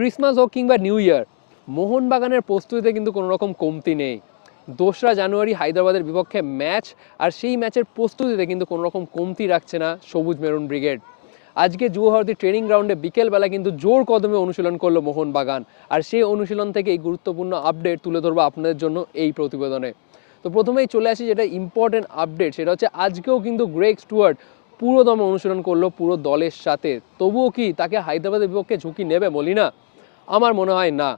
Christmas হোক কিংবা new year মোহনবাগানের প্রস্তুতিতে কিন্তু কোনো রকম কমতি নেই। দোসরা জানুয়ারি হায়দ্রাবাদের বিপক্ষে ম্যাচ আর সেই ম্যাচের প্রস্তুতিতে কিন্তু কোনো রকম কমতি রাখছে না সবুজ মেরুন ব্রিগেড। আজকে যুবভারতী ট্রেনিং গ্রাউন্ডে বিকেলবেলা কিন্তু জোর কদমে অনুশীলন করল মোহনবাগান, আর সেই অনুশীলন থেকে এই গুরুত্বপূর্ণ আপডেট তুলে ধরবো আপনাদের জন্য এই প্রতিবেদনে। তো প্রথমেই চলে আসি যেটা ইম্পর্টেন্ট আপডেট সেটা হচ্ছে আজকেও কিন্তু গ্রেক স্টুয়ার্ট পুরোদম অনুশীলন করল পুরো দলের সাথে। তবুও কি তাকে হায়দ্রাবাদের বিপক্ষে ঝুঁকি নেবে মলিনা আমার মনে হয় না।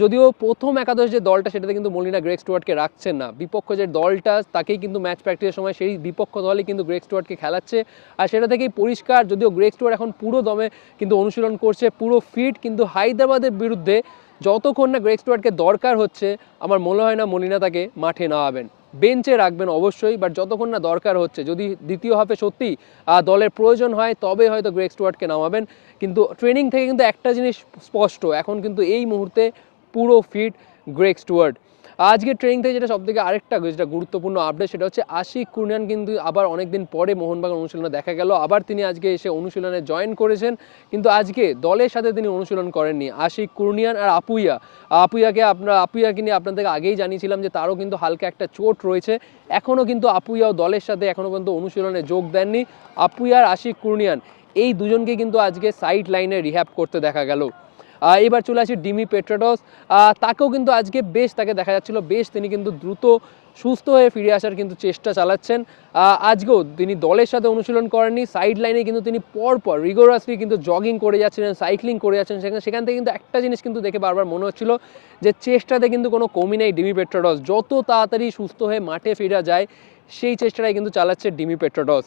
যদিও প্রথম একাদশ যে দলটা, সেটাতে কিন্তু মলিনা গ্রেক স্টুয়ার্টকে রাখছেন না। বিপক্ষ যে দলটা, তাকেই কিন্তু ম্যাচ প্র্যাকটিসের সময় সেই বিপক্ষ দলই কিন্তু গ্রেক স্টুয়ার্টকে খেলাচ্ছে। আর সেটা থেকেই পরিষ্কার, যদিও গ্রেক স্টুয়ার্ট এখন পুরো দমে কিন্তু অনুশীলন করছে, পুরো ফিট, কিন্তু হায়দ্রাবাদের বিরুদ্ধে যতক্ষণ না গ্রেক স্টুয়ার্টকে দরকার হচ্ছে, আমার মনে হয় না মলিনা তাকে মাঠে নামাবেন। বেঞ্চে রাখবেন অবশ্যই বাট যতক্ষণ না দরকার হচ্ছে, যদি দ্বিতীয় হাফে সত্যি দলের প্রয়োজন হয় তবে হয়তো গ্রেক স্টুয়ার্টকে নামাবেন। কিন্তু ট্রেনিং থেকে কিন্তু একটা জিনিস স্পষ্ট, এখন কিন্তু এই মুহূর্তে পুরো ফিট গ্রেক স্টুয়ার্ট আজকে ট্রেনিং থেকে যেটা সব থেকে আরেকটা যেটা গুরুত্বপূর্ণ আপডেট সেটা হচ্ছে আশিক কুর্নিয়ান কিন্তু আবার অনেকদিন পরে মোহনবাগান অনুশীলনে দেখা গেল। আবার তিনি আজকে এসে অনুশীলনে জয়েন করেছেন। কিন্তু আজকে দলের সাথে তিনি অনুশীলন করেননি। আশিক কুর্নিয়ান আর আপুইয়া। আপুইয়াকে আপনার, আপুইয়াকে নিয়ে আপনাদেরকে আগেই জানিয়েছিলাম যে তারও কিন্তু হালকা একটা চোট রয়েছে। এখনও কিন্তু আপুইয়াও দলের সাথে এখনও পর্যন্ত অনুশীলনে যোগ দেননি। আপুইয়া আর আশিক কুর্নিয়ান, এই দুজনকে কিন্তু আজকে সাইড লাইনে রিহ্যাব করতে দেখা গেল। এবার চলে আসি ডিমি পেট্রাডস। তাকেও কিন্তু আজকে বেশ, তাকে দেখা যাচ্ছিল বেশ, তিনি কিন্তু দ্রুত সুস্থ হয়ে ফিরে আসার কিন্তু চেষ্টা চালাচ্ছেন। আজকেও তিনি দলের সাথে অনুশীলন করেননি সাইড লাইনে কিন্তু তিনি পরপর রিগোরাসলি কিন্তু জগিং করে যাচ্ছিলেন সাইক্লিং করে যাচ্ছেন সেখানে, সেখান থেকে কিন্তু একটা জিনিস কিন্তু দেখে বারবার মনে হচ্ছিল যে চেষ্টাতে কিন্তু কোনো কমি নেই ডিমি পেট্রাডস। যত তাড়াতাড়ি সুস্থ হয়ে মাঠে ফিরা যায়, সেই চেষ্টাটাই কিন্তু চালাচ্ছে ডিমি পেট্রাডস।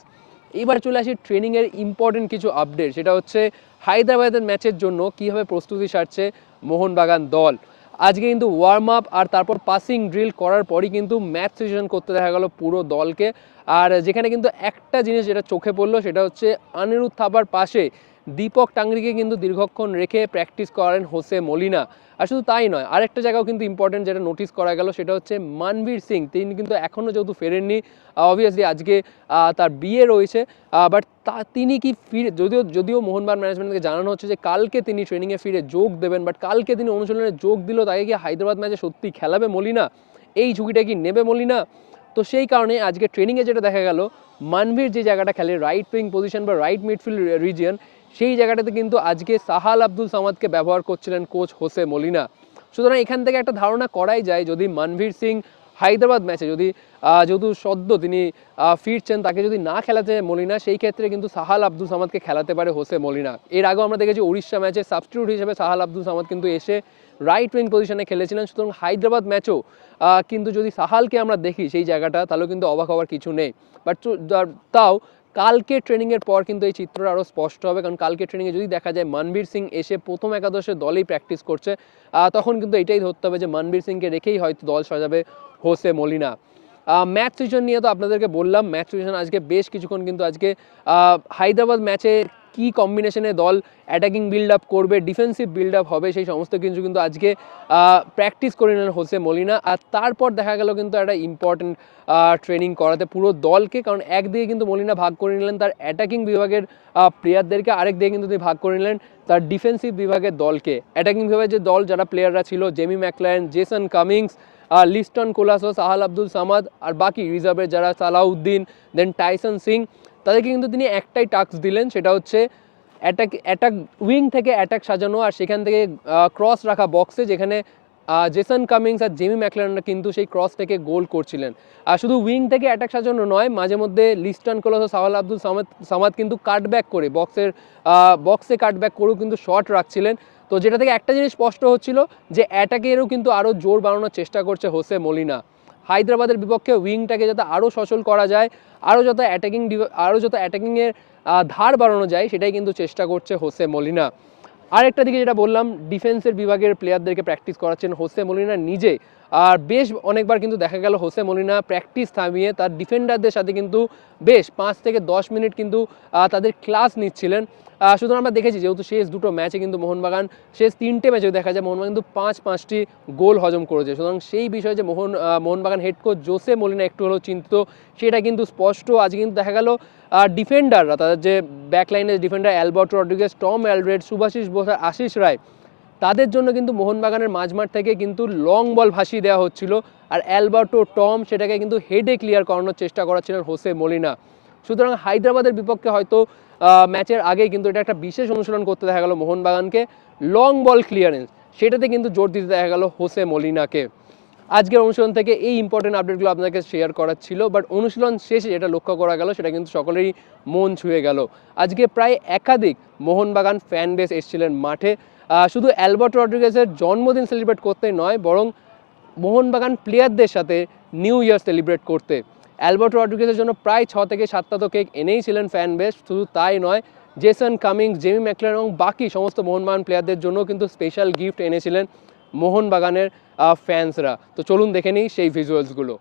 এবার চলে আসি ট্রেনিংয়ের ইম্পর্টেন্ট কিছু আপডেট সেটা হচ্ছে হায়দ্রাবাদের ম্যাচের জন্য কীভাবে প্রস্তুতি সারছে মোহনবাগান দল। আজকে কিন্তু ওয়ার্ম আপ আর তারপর পাসিং ড্রিল করার পরই কিন্তু ম্যাচ সিজন করতে দেখা গেল পুরো দলকে। আর যেখানে কিন্তু একটা জিনিস যেটা চোখে পড়ল, সেটা হচ্ছে আনিরুদ্ধ থাপার পাশে দীপক টাংরিকে কিন্তু দীর্ঘক্ষণ রেখে প্র্যাকটিস করেন হোসে মলিনা। আর শুধু তাই নয়, আরেকটা জায়গাও কিন্তু ইম্পর্টেন্ট যেটা নোটিস করা গেল, সেটা হচ্ছে মানবীর সিং। তিনি কিন্তু এখনও যেহেতু ফেরেননি অবভিয়াসলি আজকে তার বিয়ে রয়েছে বাট তা তিনি কি ফিরে, যদিও যদিও মোহনবাগান ম্যানেজমেন্টকে জানানো হচ্ছে যে কালকে তিনি ট্রেনিংয়ে ফিরে যোগ দেবেন বাট কালকে তিনি অনুশীলনে যোগ দিল তাকে কি হায়দ্রাবাদ ম্যাচে সত্যি খেলাবে মলিনা? এই ঝুঁকিটা কি নেবে মলিনা? তো সেই কারণে আজকে ট্রেনিংয়ে যেটা দেখা গেল মানভীর যে জায়গাটা খেলে রাইট উইং পজিশন বা রাইট মিডফিল্ড রিজিয়ন সেই জায়গাটাতে কিন্তু আজকে সাহাল আব্দুল সামাদকে ব্যবহার করছিলেন কোচ হোসে মলিনা। সুতরাং এখান থেকে একটা ধারণা করাই যায় যদি মানভীর সিং হায়দ্রাবাদ ম্যাচে যদি যেহেতু সদ্য তিনি ফিরছেন, তাকে যদি না খেলাতে মলিনা, সেই ক্ষেত্রে কিন্তু সাহাল আব্দুল সামাদকে খেলাতে পারে হোসে মলিনা। এর আগেও আমরা দেখেছি উড়িষ্যা ম্যাচে সাবস্টিটিউট হিসেবে সাহাল আব্দুল সামাদ কিন্তু এসে রাইট উইং পজিশনে খেলেছিলেন। সুতরাং হায়দ্রাবাদ ম্যাচও কিন্তু যদি সাহালকে আমরা দেখি সেই জায়গাটা, তাহলেও কিন্তু অবাক হওয়ার কিছু নেই। বাট তাও কালকে ট্রেনিংয়ের পর কিন্তু এই চিত্রটা আরও স্পষ্ট হবে। কারণ কালকে ট্রেনিংয়ে যদি দেখা যায় মানবীর সিং এসে প্রথম একাদশে দলেই প্র্যাকটিস করছে তখন কিন্তু এটাই ধরতে হবে যে মানবীর সিংকে রেখেই হয়তো দল সাজাবে হোসে মলিনা। ম্যাচ সিচুয়েশন নিয়ে তো আপনাদেরকে বললাম ম্যাচ সিচুয়েশন আজকে বেশ কিছুক্ষণ কিন্তু আজকে হায়দ্রাবাদ ম্যাচে কি কম্বিনেশনে দল অ্যাটাকিং বিল্ড আপ করবে ডিফেন্সিভ বিল্ড আপ হবে, সেই সমস্ত কিছু কিন্তু আজকে প্র্যাকটিস করে নিলেন হোসে মলিনা। আর তারপর দেখা গেল কিন্তু একটা ইম্পর্টেন্ট ট্রেনিং করাতে পুরো দলকে, কারণ একদিকে কিন্তু মলিনা ভাগ করে নিলেন তার অ্যাটাকিং বিভাগের প্লেয়ারদেরকে আরেক দিকে কিন্তু তিনি ভাগ করে নিলেন তার ডিফেন্সিভ বিভাগের দলকে। অ্যাটাকিং বিভাগের যে দল, যারা প্লেয়াররা ছিল Jamie Maclaren Jason Cummings Liston Colaco Sahal Abdul Samad আর বাকি রিজার্ভের যারা সালাউদ্দিন দেন টাইসন সিং তাদেরকে কিন্তু তিনি একটাই টাস্ক দিলেন, সেটা হচ্ছে অ্যাটাক অ্যাটাক উইং থেকে অ্যাটাক সাজানো আর সেখান থেকে ক্রস রাখা বক্সে যেখানে জেসন কামিংস আর জেমি ম্যাকলারনরা কিন্তু সেই ক্রস থেকে গোল করছিলেন। আর শুধু উইং থেকে অ্যাটাক সাজানো নয়, মাঝে মধ্যে লিস্টন কোলাসো সাহাল আব্দুল সামাদ সামাদ কিন্তু কাটব্যাক করে বক্সের বক্সে কাটব্যাক করেও কিন্তু শট রাখছিলেন। তো যেটা থেকে একটা জিনিস স্পষ্ট হচ্ছিল যে অ্যাটাকেরও কিন্তু আরও জোর বাড়ানোর চেষ্টা করছে হোসে মলিনা। হায়দ্রাবাদের বিপক্ষে উইংটাকে যাতে আরও সচল করা যায়, আরও যত অ্যাটাকিং আরও যত অ্যাটাকিংয়ের ধার বাড়ানো যায়, সেটাই কিন্তু চেষ্টা করছে হোসে মলিনা। আরেকটা দিকে যেটা বললাম ডিফেন্সের বিভাগের প্লেয়ারদেরকে প্র্যাকটিস করাচ্ছেন হোসে মলিনা নিজে। আর বেশ অনেকবার কিন্তু দেখা গেল হোসে মলিনা প্র্যাকটিস থামিয়ে তার ডিফেন্ডারদের সাথে কিন্তু বেশ পাঁচ থেকে দশ মিনিট কিন্তু তাদের ক্লাস নিচ্ছিলেন। সুতরাং আমরা দেখেছি যেহেতু শেষ দুটো ম্যাচে কিন্তু মোহনবাগান, শেষ তিনটে ম্যাচে দেখা যায় মোহনবাগান কিন্তু পাঁচ পাঁচটি গোল হজম করেছে। সুতরাং সেই বিষয়ে যে Mohun Mohun Bagan head coach Jose Molina একটু হলেও চিন্তিত, সেটা কিন্তু স্পষ্ট। আজ কিন্তু দেখা গেল ডিফেন্ডাররা তাদের যে ব্যাক লাইনের defender Albert Rodriguez Tom Aldred Subhasish Bose Ashish Rai তাদের জন্য কিন্তু মোহনবাগানের মাঝমাঠ থেকে কিন্তু লং বল ভাসিয়ে দেওয়া হচ্ছিল। আর অ্যালবার্টো টম সেটাকে কিন্তু হেডে ক্লিয়ার করানোর চেষ্টা করাচ্ছিলেন হোসে মলিনা। সুতরাং হায়দ্রাবাদের বিপক্ষে হয়তো ম্যাচের আগেই কিন্তু এটা একটা বিশেষ অনুশীলন করতে দেখা গেল মোহনবাগানকে। লং বল ক্লিয়ারেন্স সেটাতে কিন্তু জোর দিতে দেখা গেল হোসে মলিনাকে। আজকের অনুশীলন থেকে এই ইম্পর্টেন্ট আপডেটগুলো আপনাকে শেয়ার করার ছিল বাট অনুশীলন শেষে যেটা লক্ষ্য করা গেল, সেটা কিন্তু সকলেরই মন ছুঁয়ে গেল। আজকে প্রায় একাধিক মোহনবাগান ফ্যান বেস এসেছিলেন মাঠে। শুধু অ্যালবার্ট রড্রিগেজের জন্মদিন সেলিব্রেট করতে নয়, বরং মোহনবাগান প্লেয়ারদের সাথে নিউ ইয়ার সেলিব্রেট করতে। অ্যালবার্ট রড্রিগেজের জন্য প্রায় ছ থেকে সাতটা তো কেক এনেই ছিলেন ফ্যান বেস শুধু তাই নয়, জেসন কামিংস, জেমি ম্যাকলেন এবং বাকি সমস্ত মোহনবাগান প্লেয়ারদের জন্য কিন্তু স্পেশাল গিফট এনেছিলেন মোহনবাগানের ফ্যান্সরা তো চলুন দেখে নিই সেই ভিজুয়ালসগুলো